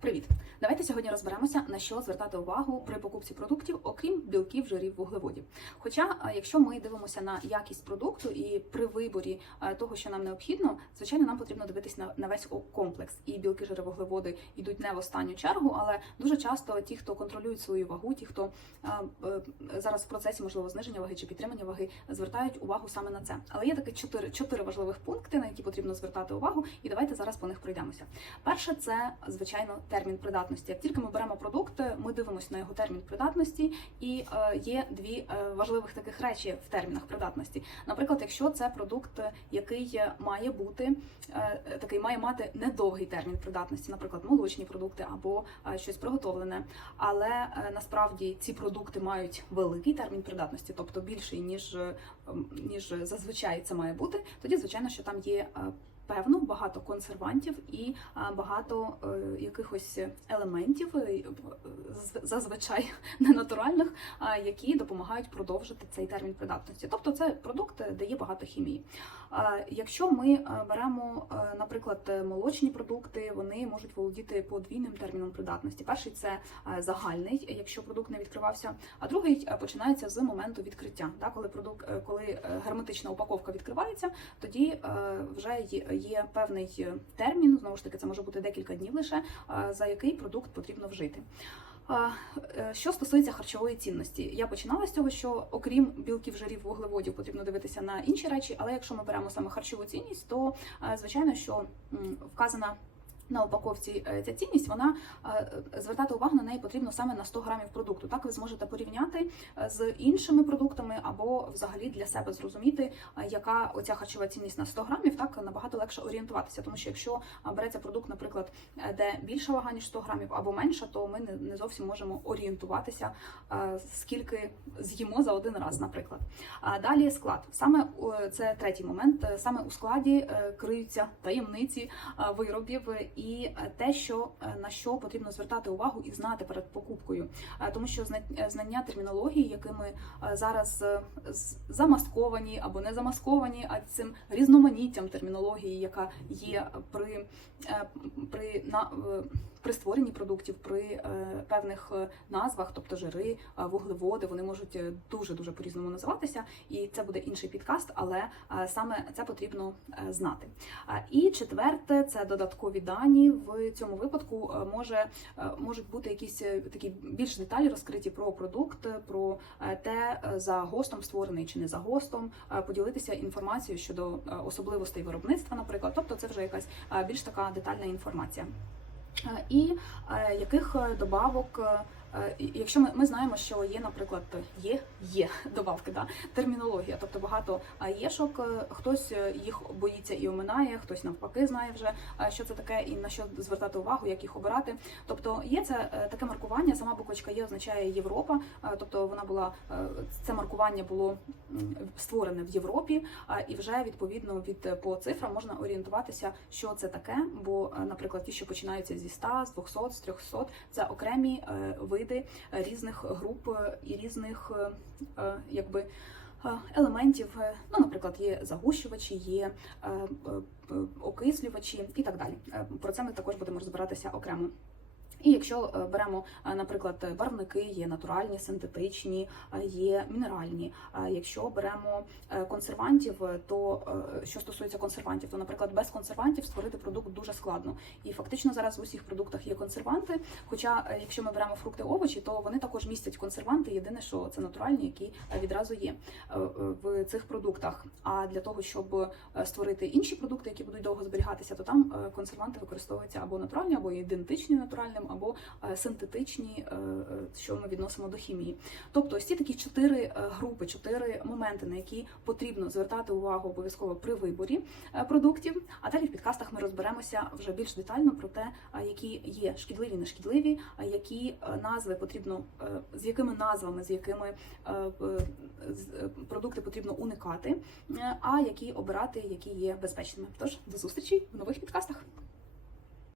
Привіт! Давайте сьогодні розберемося, на що звертати увагу при покупці продуктів, окрім білків, жирів, вуглеводів. Хоча, е, якщо ми дивимося на якість продукту і при виборі е, того, що нам необхідно, звичайно, нам потрібно дивитись на, весь комплекс. І білки, жири, вуглеводи йдуть не в останню чергу, але дуже часто ті, хто контролюють свою вагу, ті, хто е, зараз в процесі можливо зниження ваги чи підтримання ваги, звертають увагу саме на це. Але є такі чотири чотири важливих пункти, на які потрібно звертати увагу, і давайте зараз по них пройдемося. Перше, це звичайно термін придатності. Як тільки ми беремо продукт, ми дивимося на його термін придатності, і е, є дві е, важливих таких речі в термінах придатності. Наприклад, якщо це продукт, який має бути е, такий, має мати недовгий термін придатності, наприклад, молочні продукти або щось приготовлене, але насправді ці продукти мають великий термін придатності, тобто більший ніж, е, ніж зазвичай це має бути. Тоді, звичайно, що там є. Е, Певно, багато консервантів і багато е, якихось елементів, е, з- зазвичай ненатуральних, які допомагають продовжити цей термін придатності. Тобто, це продукт, де є багато хімії. Якщо ми е, беремо, е, наприклад, молочні продукти, вони можуть володіти подвійним терміном придатності. Перший це е, загальний, якщо продукт не відкривався, а другий починається з моменту відкриття. Коли продукт, коли герметична упаковка відкривається, тоді вже є, певний термін. Знову ж таки, це може бути декілька днів лише за який продукт потрібно вжити. Е, Що стосується харчової цінності, я починала з цього, що окрім білків, жирів, вуглеводів, потрібно дивитися на інші речі. Але якщо ми беремо саме харчову цінність, то е, звичайно, що вказана. На упаковці е, ця цінність вона е, звертати увагу на неї потрібно саме на 100 грамів продукту. Так ви зможете порівняти е, з іншими продуктами або взагалі для себе зрозуміти, е, яка оця харчова цінність на 100 грамів, так набагато легше орієнтуватися. Тому що якщо е, береться продукт, наприклад, е, де більша вага ніж 100 грамів або менша, то ми не, зовсім можемо орієнтуватися, е, скільки з'їмо за один раз, наприклад. А далі склад. Саме е, це третій момент. Е, Саме у складі е, криються таємниці е, виробів і е, те, що е, на що потрібно звертати увагу і знати перед покупкою, Е, тому що зна- знання термінології, якими зараз замасковані або не замасковані, а цим різноманіттям термінології, яка є при, при на при створенні продуктів, при е, певних е, назвах, тобто жири, е, вуглеводи, вони можуть дуже дуже по-різному називатися, і це буде інший підкаст, але саме це потрібно знати. І четверте, це додаткові дані. В цьому випадку може можуть бути якісь такі більш деталі розкриті про продукт, про те, за гостом створений чи не за гостом, поділитися інформацією щодо особливостей виробництва, наприклад. Тобто, це вже якась більш така детальна інформація. Е, І е, яких е, добавок, якщо ми, ми знаємо, що є, наприклад, є, є добавки, да, термінологія, тобто багато е, єшок, е, хтось е, їх боїться і оминає, хтось навпаки знає вже, е, що це таке і на що звертати увагу, як їх обирати. Тобто є це е, таке маркування, сама буквочка Є означає Європа, е, тобто вона була е, це маркування було створене в Європі, е, і вже відповідно від е, по цифрам можна орієнтуватися, що це таке. Бо, е, наприклад, ті, що починаються зі 100, з 200, з 300, це окремі е, види е, різних груп е, і різних е, якби. Елементів, ну, наприклад, є загущувачі, є окислювачі і так далі. Про це ми також будемо розбиратися окремо. І якщо е, беремо, е, наприклад, барвники, є натуральні, синтетичні, е, є мінеральні. Якщо беремо консервантів, то що стосується консервантів, то, наприклад, без консервантів створити продукт дуже складно. І фактично зараз в усіх продуктах є консерванти. Хоча, якщо ми беремо фрукти, овочі, то вони також містять консерванти. Єдине, що це натуральні, які відразу є в цих продуктах. А для того, щоб створити інші продукти, які будуть довго зберігатися, то там консерванти використовуються або натуральні, або ідентичні натуральним, або е, синтетичні, е, е, що ми відносимо до хімії. Тобто ось ці такі чотири групи, чотири моменти, на які потрібно звертати увагу обов'язково при виборі продуктів. А далі в підкастах ми розберемося вже більш детально про те, які є шкідливі, нешкідливі, які назви потрібно, з якими назвами, з якими продукти потрібно уникати, а які обирати, які є безпечними. Тож до зустрічі в нових підкастах.